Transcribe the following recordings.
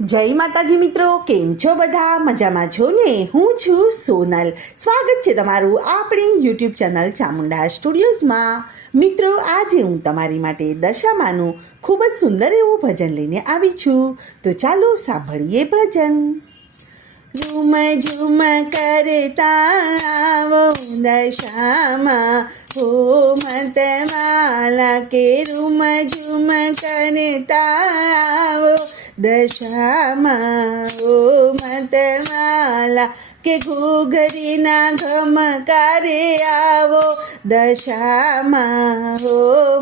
જય માતાજી મિત્રો, કેમ છો બધા? મજામાં છો ને? હું છું સોનલ. સ્વાગત છે તમારું આપણી યુટ્યુબ ચેનલ ચામુંડા સ્ટુડિયોઝમાં. મિત્રો, આજે હું તમારી માટે દશામાનું ખૂબ જ સુંદર એવું ભજન લઈને આવી છું. તો ચાલો સાંભળીએ ભજન. ઝૂમ ઝૂમ કરતા આવો દશામાં, હો મતવાલા કે રૂમ ઝૂમ કરતા આવો દશામાં, ઓ મતવાલા કે ઘૂઘરીના ઘમકારે આવો દશામાં, હો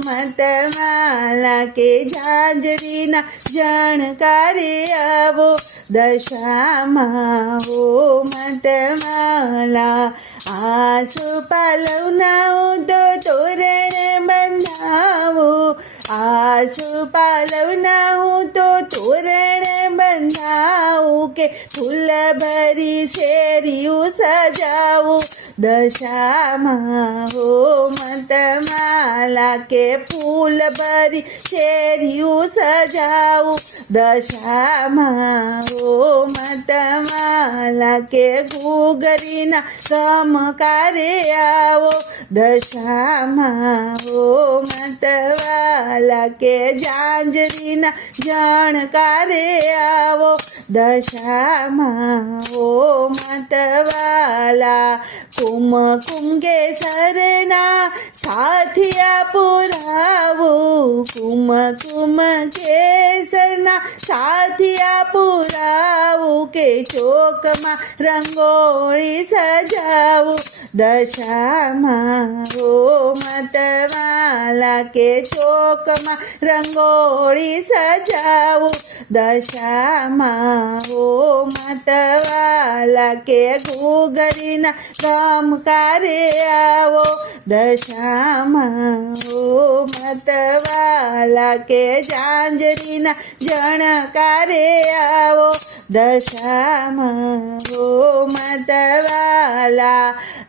મતવાલા કે ઝાંઝરીના જણકારે આવો દશામાં, હો મતવાલા. આસુ પાલવના હું તો તોરણ બંધાવું, આસુ પાલવના હું તો તોરણ બંધાવું, કે ફૂલ ભરી શેરીયું સજાવું દશામાં, હો મતવાલા કે ફૂલ ભરી શેરીયું સજાવું દશામાં, હો મતવાલા કે ઘૂઘરીના ગમકારે આવો દશામાં, હો મતવાલા કે ઝાંઝરીના જણકારે આવો દશામાં, હો મતવાલા. કુમકુમ કેસરના સાથિયા પુરાવું, કુમકુમ કેસરના સાથિયા પુરાવું, કે ચોકમાં રંગોળી સજાવું દશામાં, હો મતવાલા કે ચોકમાં રંગોળી સજાવું દશામાં, હો મતવાલા કે ઘૂઘરીના ગમકારે આવો દશામાં, હો મતવાલા કે ઝાંઝરીના જણકારે આવો દશામાં, હો મતવાલા.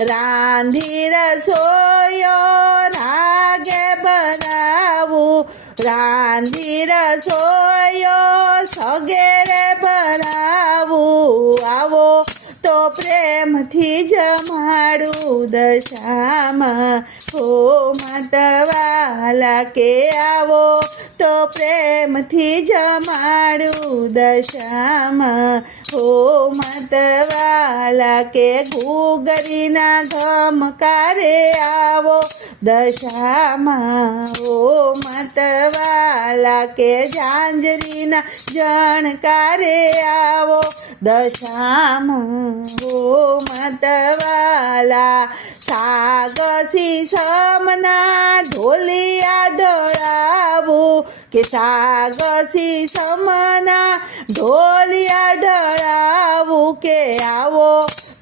રાંધી રસોયો રાગે ભરાવું, રાંધી રસોયો સગેરે ભરાવું, આવો તો પ્રેમથી જમાડું દશામાં, હો મતવાલા કે આવો તો પ્રેમથી જમાડું દશામાં, હો મતવાલા કે ઘૂઘરીના ગમકારે આવો દશામાં, હો મતવાલા કે ઝાંઝરીના જણકારે આવો દશામાં, હો મતવાલા. સાગસી સમના ઢોલિયા ઢળાવું, કે સાગસી સમના ઢોલિયા ઢળાવું, કે આવો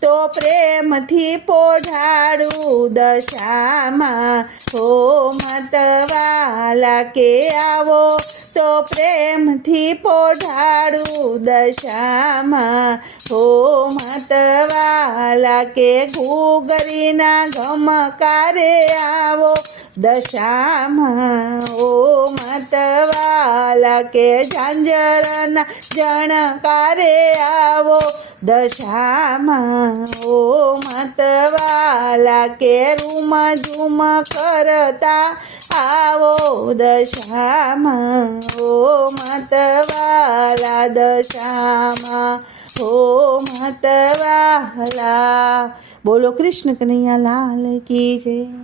તો પ્રેમથી પોઢાડું દશામાં, હો મતવાલા કે આવો તો પ્રેમથી પોઢાડું દશામાં, હો મતવાલા કે ઘૂઘરીના ગમકારે આવો દશામાં, હો મતવાલા કે ઝાંઝરના જણકારે આવો દશામાં, હો મતવાલા કે રૂમ ઝૂમ કરતા આવો દશામાં, હો મતવાલા દશામાં, હો મતવાલા. બોલો કૃષ્ણ કનૈયા લાલ કી જય.